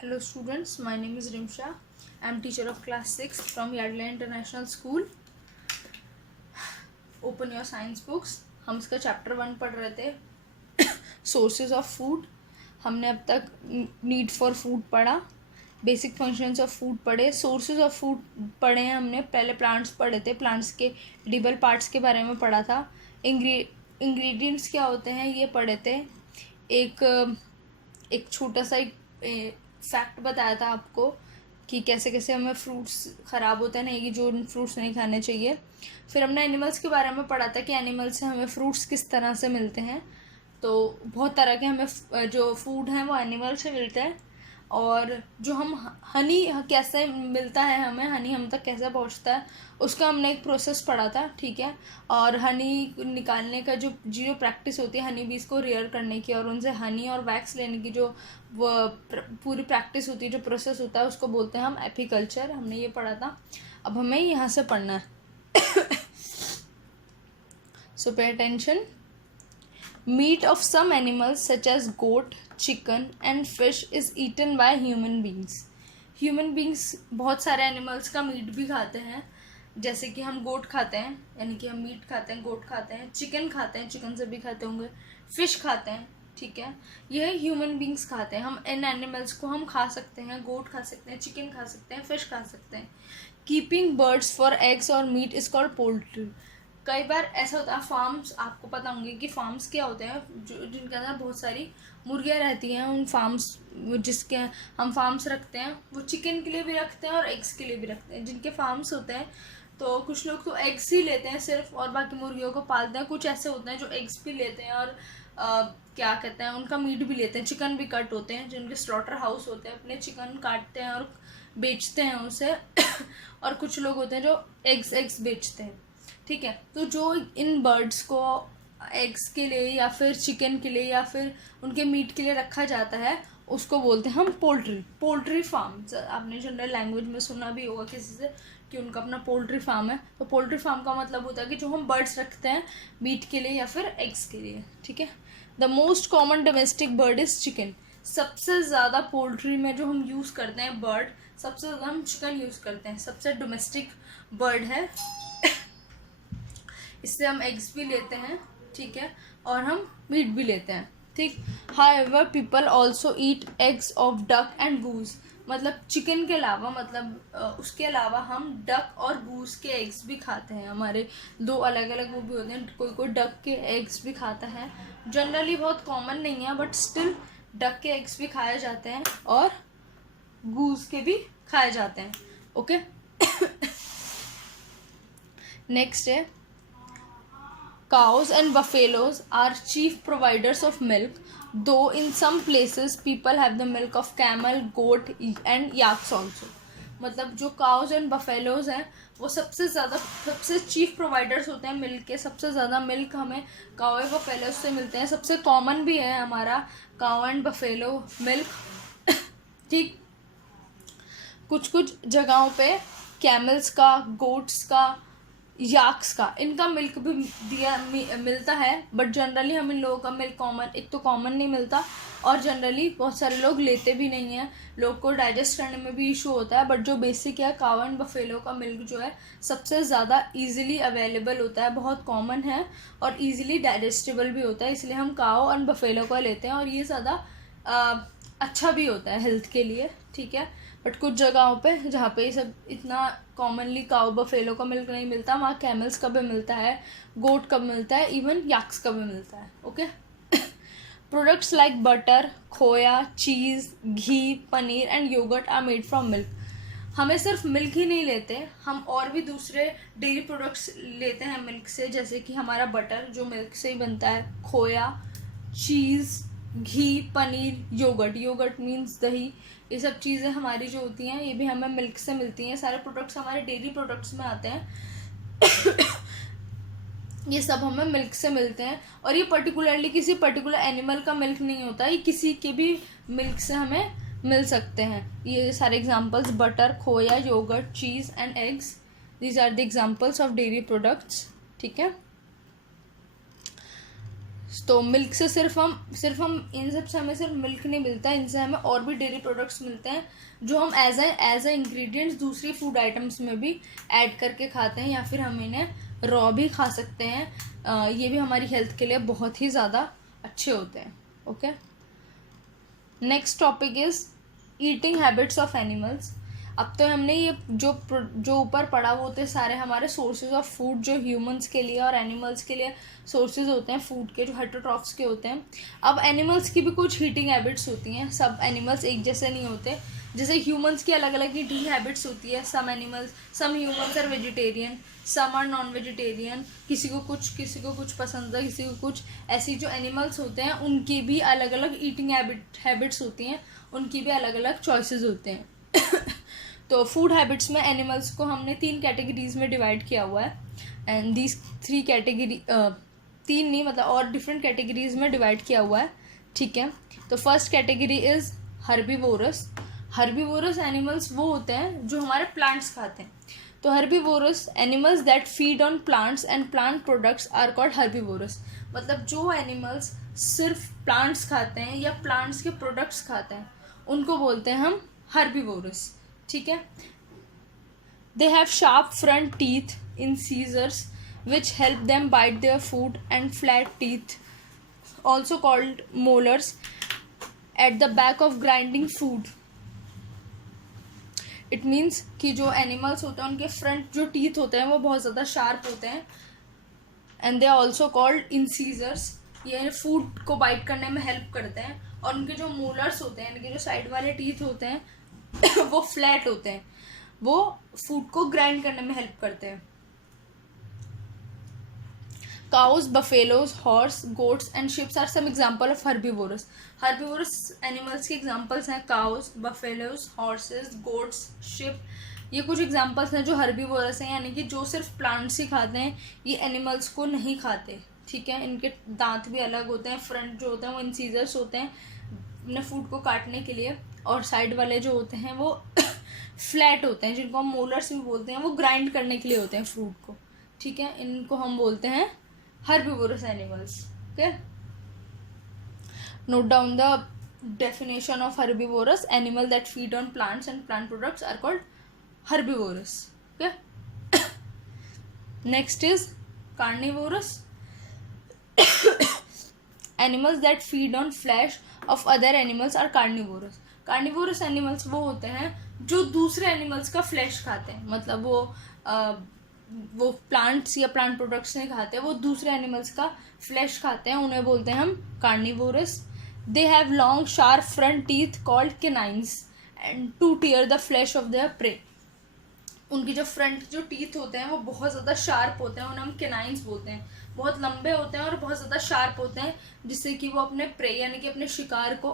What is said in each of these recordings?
Hello students, my name is Rimsha. I am teacher of class 6 from Yardley International School. Open your science books. हम इसका chapter 1 पढ़ रहे थे sources of food. हमने अब तक नीड फॉर फूड पढ़ा, बेसिक फंक्शंस ऑफ फूड पढ़े, सोर्सेज ऑफ फूड पढ़े हैं हमने. पहले प्लांट्स पढ़े थे, प्लांट्स के एडिबल पार्ट्स के बारे में पढ़ा था. इंग्रेडिएंट्स क्या होते हैं ये पढ़े थे. एक छोटा सा फैक्ट बताया था आपको कि कैसे कैसे हमें फ्रूट्स ख़राब होते हैं, नहीं कि जो फ्रूट्स नहीं खाने चाहिए. फिर हमने एनिमल्स के बारे में पढ़ा था कि एनिमल से हमें फ्रूट्स किस तरह से मिलते हैं. तो बहुत तरह के हमें जो फूड हैं वो एनिमल से मिलते हैं. और जो हम हनी कैसे मिलता है, हमें हनी हम तक कैसे पहुंचता है, उसका हमने एक प्रोसेस पढ़ा था. ठीक है. और हनी निकालने का जो प्रैक्टिस होती है हनी बीज को रेयर करने की और उनसे हनी और वैक्स लेने की जो वो पूरी प्रैक्टिस होती है, जो प्रोसेस होता है, उसको बोलते हैं हम एपीकल्चर. हमने ये पढ़ा था. अब हमें यहाँ से पढ़ना है. So pay attention. Meat of some animals such as goat, chicken and fish is eaten by human beings. Human beings बहुत सारे animals का मीट भी खाते हैं. जैसे कि हम गोट खाते हैं, यानी कि हम मीट खाते हैं, गोट खाते हैं. चिकन खाते हैं, चिकन से भी खाते होंगे. फिश खाते हैं. ठीक है. यह ह्यूमन बींग्स खाते हैं. हम इन एनिमल्स को हम खा सकते हैं. गोट खा सकते हैं, चिकन खा सकते हैं, फिश खा सकते हैं. कीपिंग बर्ड्स फॉर एग्स और मीट इज कॉल्ड पोल्ट्री. कई बार ऐसा होता है फार्म्स, आपको पता होंगे कि फार्म्स क्या होते हैं, जो जिनके अंदर बहुत सारी मुर्गियाँ रहती हैं. उन फार्म्स जिसके हम फार्म्स रखते हैं वो चिकन के लिए भी रखते हैं और एग्स के लिए भी रखते हैं. जिनके फार्म्स होते हैं तो कुछ लोग तो एग्स ही लेते हैं सिर्फ और बाकी मुर्गियों को पालते हैं. कुछ ऐसे होते हैं जो एग्स भी लेते हैं और क्या कहते हैं उनका मीट भी लेते हैं. चिकन भी कट होते हैं, जिनके स्लॉटर हाउस होते हैं, अपने चिकन काटते हैं और बेचते हैं उसे. और कुछ लोग होते हैं जो एग्स बेचते हैं. ठीक है. तो जो इन बर्ड्स को एग्स के लिए या फिर चिकन के लिए या फिर उनके मीट के लिए रखा जाता है उसको बोलते हैं हम पोल्ट्री फार्म. आपने जनरल लैंग्वेज में सुना भी होगा किसी से कि उनका अपना पोल्ट्री फार्म है. तो पोल्ट्री फार्म का मतलब होता है कि जो हम बर्ड्स रखते हैं मीट के लिए या फिर एग्स के लिए. ठीक है. The most common domestic bird is chicken. सबसे ज़्यादा पोल्ट्री में जो हम यूज़ करते हैं बर्ड, सबसे ज़्यादा हम चिकन यूज़ करते हैं. सबसे डोमेस्टिक बर्ड है. इससे हम एग्स भी लेते हैं. ठीक है. और हम मीट भी लेते हैं. ठीक. However people also eat eggs of duck and goose. मतलब चिकन के अलावा, मतलब उसके अलावा हम डक और गूज के एग्स भी खाते हैं. हमारे दो अलग अलग वो भी होते हैं. कोई डक के एग्स भी खाता है. जनरली बहुत कॉमन नहीं है बट स्टिल डक के एग्स भी खाए जाते हैं और गूज के भी खाए जाते हैं. ओके. नेक्स्ट है cows and buffaloes are chief providers of milk, though in some places people have the milk of camel, goat and yaks also. मतलब जो cows and buffaloes हैं वो सबसे चीफ प्रोवाइडर्स होते हैं मिल्क के. सबसे ज़्यादा मिल्क हमें cow और buffaloes से मिलते हैं. सबसे कॉमन भी है हमारा cow and buffalo मिल्क. ठीक. कुछ जगहों पे कैमल्स का, गोट्स का, याक्स का, इनका मिल्क भी मिलता है. बट जनरली हम इन लोगों का मिल्क एक तो कॉमन नहीं मिलता और जनरली बहुत सारे लोग लेते भी नहीं हैं. लोग को डाइजेस्ट करने में भी इशू होता है. बट जो बेसिक है काऊ एंड बफेलो का मिल्क जो है सबसे ज़्यादा ईजिली अवेलेबल होता है, बहुत कॉमन है और ईजिली डाइजेस्टेबल भी होता है. इसलिए हम काऊ एंड बफेलो का लेते हैं और ये ज़्यादा अच्छा भी होता है हेल्थ के लिए. ठीक है. बट कुछ जगहों पे जहाँ पे ये सब इतना कॉमनली काऊ बफेलो का मिल्क नहीं मिलता, वहाँ कैमल्स का भी मिलता है, गोट का भी मिलता है, इवन याक्स का भी मिलता है. Okay. Products like butter, khoya, cheese, ghee, paneer and yoghurt are made from milk. हमें सिर्फ मिल्क ही नहीं लेते, हम और भी दूसरे डेयरी प्रोडक्ट्स लेते हैं मिल्क से. जैसे कि हमारा बटर जो मिल्क से ही बनता है, खोया, cheese, ghee, paneer, yogurt means दही. ये सब चीज़ें हमारी जो होती हैं ये भी हमें मिल्क से मिलती हैं. सारे प्रोडक्ट्स हमारे डेयरी प्रोडक्ट्स में आते हैं. ये सब हमें मिल्क से मिलते हैं. और ये पर्टिकुलरली किसी पर्टिकुलर एनिमल का मिल्क नहीं होता, ये किसी के भी मिल्क से हमें मिल सकते हैं. ये सारे examples butter, khoya, yoghurt, cheese and eggs, these are the examples of dairy products. ठीक है. तो मिल्क से सिर्फ हम इन सब से हमें सिर्फ मिल्क नहीं मिलता, इनसे हमें और भी डेयरी प्रोडक्ट्स मिलते हैं जो हम एज अ इंग्रेडिएंट्स दूसरी फूड आइटम्स में भी ऐड करके खाते हैं, या फिर हम इन्हें रॉ भी खा सकते हैं। ये भी हमारी हेल्थ के लिए बहुत ही ज़्यादा अच्छे होते हैं। Okay, next topic is eating habits of animals. अब तो हमने ये जो ऊपर पढ़ा वो होते सारे हमारे सोर्सेज ऑफ फूड जो ह्यूमंस के लिए और एनिमल्स के लिए सोर्सेज होते हैं फूड के, जो हेटरोट्रॉफ्स के होते हैं। अब एनिमल्स की भी कुछ ईटिंग हैबिट्स होती हैं, सब एनिमल्स एक जैसे नहीं होते। जैसे ह्यूमंस की अलग अलग ईटिंग हैबिट्स होती है, some humans are vegetarian, some are non vegetarian, किसी को कुछ पसंद है, किसी को कुछ। ऐसी जो एनिमल्स होते हैं उनकी भी अलग अलग ईटिंग हैबिट्स होती हैं, उनकी भी अलग अलग चॉइसेस होते हैं। तो फूड हैबिट्स में एनिमल्स को हमने 3 कैटेगरीज में डिवाइड किया हुआ है, एंड दीज 3 कैटेगरी 3 नहीं मतलब और डिफरेंट कैटेगरीज में डिवाइड किया हुआ है। ठीक है, तो first category is herbivorous animals वो होते हैं जो हमारे प्लांट्स खाते हैं। तो herbivorous animals that feed on plants and plant products are called herbivorous. मतलब जो एनिमल्स सिर्फ प्लांट्स खाते हैं या प्लांट्स के प्रोडक्ट्स खाते हैं उनको बोलते हैं हम हर्बीवोरस। ठीक है, they have sharp front teeth incisors which help them bite their food, and flat teeth also called molars at the back of grinding food. It means कि जो एनिमल्स होते हैं उनके फ्रंट जो टीथ होते हैं वो बहुत ज़्यादा शार्प होते हैं, and they are also called incisors. ये फूड को बाइट करने में हेल्प करते हैं। और उनके जो मोलर्स होते हैं, इनके जो साइड वाले टीथ होते हैं वो फ्लैट होते हैं, वो फूड को ग्राइंड करने में हेल्प करते हैं। Cows, buffaloes, horse, goats and sheep are some example of herbivorous. Herbivorous animals के examples हैं cows, buffaloes, horses, goats, sheep। ये कुछ examples हैं जो herbivorous हैं, यानी कि जो सिर्फ plants ही खाते हैं, ये animals को नहीं खाते। ठीक है, इनके दांत भी अलग होते हैं, फ्रंट जो होते हैं वो इंसीजर्स होते हैं अपने फूड को काटने के लिए, और साइड वाले जो होते हैं वो फ्लैट होते हैं, जिनको हम मोलर्स भी बोलते हैं, वो ग्राइंड करने के लिए होते हैं फूड को। ठीक है, इनको हम बोलते हैं herbivorous animals. Okay, note down the definition of herbivorous: animal that feed on plants and plant products are called herbivorous. Okay, next is carnivorous. Animals that feed on flesh of other animals are carnivorous. Carnivorous animals वो होते हैं जो दूसरे animals का flash खाते हैं, मतलब वो प्लांट्स या प्लांट प्रोडक्ट्स नहीं खाते, वो दूसरे एनिमल्स का फ्लैश खाते हैं, उन्हें बोलते हैं हम carnivorous. They have long sharp front teeth called canines and to tear the flesh of their prey. उनकी जो फ्रंट जो टीथ होते हैं वो बहुत ज़्यादा शार्प होते हैं, उन्हें हम कैनाइन्स बोलते हैं। बहुत लंबे होते हैं और बहुत ज़्यादा शार्प होते हैं, जिससे कि वो अपने प्रे यानी कि अपने शिकार को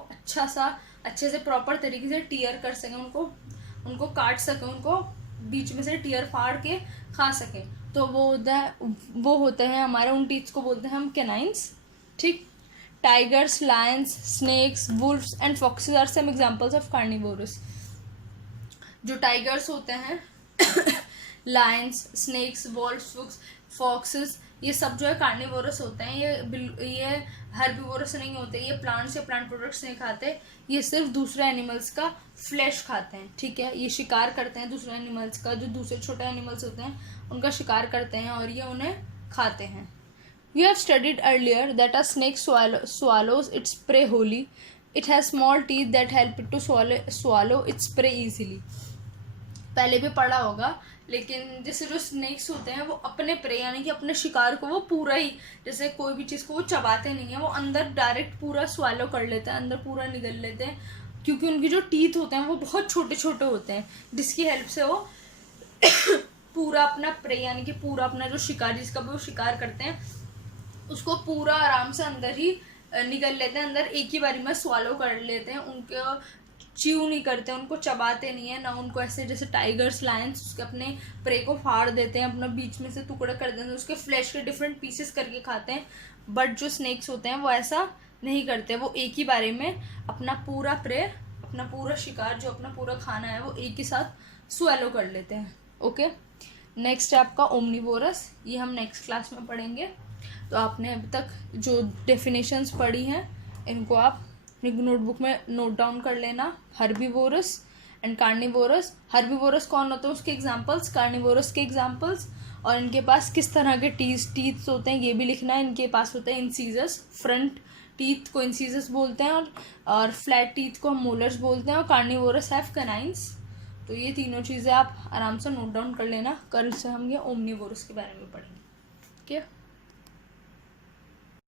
अच्छे से प्रॉपर तरीके से टीयर कर सकें, उनको काट सकें, उनको बीच में से टीयर फाड़ के खा सकें। तो वो होते हैं हमारे, उन टीथ्स को बोलते हैं हम कैनाइन्स। ठीक, tigers, lions, snakes, wolfs and foxes are some examples of carnivorous. जो टाइगर्स होते हैं लायंस, स्नेक्स, वुल्फ्स, फॉक्सेस, ये सब जो है कार्निवोरस होते हैं। ये हर्बिवोरस नहीं होते, ये प्लांट्स या प्लांट प्रोडक्ट्स नहीं खाते, ये सिर्फ दूसरे एनिमल्स का फ्लैश खाते हैं। ठीक है, ये शिकार करते हैं दूसरे एनिमल्स का, जो दूसरे छोटे एनिमल्स होते हैं उनका शिकार करते हैं और ये उन्हें खाते हैं। We have studied earlier that a snake swallows its prey wholly. It has small teeth that help it to swallow its prey easily. पहले भी पढ़ा होगा, लेकिन जैसे जो स्नेक्स होते हैं वो अपने प्रे यानी कि अपने शिकार को वो पूरा ही, जैसे कोई भी चीज़ को वो चबाते नहीं है, वो अंदर डायरेक्ट पूरा स्वालो कर लेते हैं, अंदर पूरा निगल लेते हैं, क्योंकि उनके जो टीथ होते हैं वो बहुत छोटे छोटे होते हैं, जिसकी हेल्प से वो पूरा अपना प्रे यानी कि पूरा अपना जो शिकार जिसका भी वो शिकार करते हैं उसको पूरा आराम से अंदर ही निगल लेते हैं, अंदर एक ही बारी में स्वालो कर लेते हैं। उनको च्यू नहीं करते, उनको चबाते नहीं है ना, उनको ऐसे जैसे टाइगर्स, लायंस उसके अपने प्रे को फाड़ देते हैं, अपना बीच में से टुकड़े कर देते हैं, उसके फ्लैश के डिफरेंट पीसेस करके खाते हैं। बट जो स्नेक्स होते हैं वो ऐसा नहीं करते, वो एक ही बारे में अपना पूरा प्रे, अपना पूरा शिकार जो अपना पूरा खाना है वो एक ही साथ स्वेलो कर लेते हैं। ओके, नेक्स्ट है आपका ओमनिवोरस, ये हम नेक्स्ट क्लास में पढ़ेंगे। तो आपने अभी तक जो डेफिनेशंस पढ़ी हैं इनको आप अपनी नोटबुक में नोट डाउन कर लेना. Herbivorous and carnivorous. हर्बीवोरस कौन होते हैं उसके एग्जांपल्स, कार्निवोरस के एग्जांपल्स, और इनके पास किस तरह के टीथ्स होते हैं ये भी लिखना है. इनके पास होते हैं इंसीजर्स. फ्रंट टीथ को इंसीजर्स बोलते हैं और फ्लैट टीथ को हम मोलर्स बोलते हैं. और कार्निवोरस हैव कैनाइन्स. तो ये तीनों चीज़ें आप आराम से नोट डाउन कर लेना. कल से हम ये ओमनीवोरस के बारे में पढ़ेंगे. ठीक है.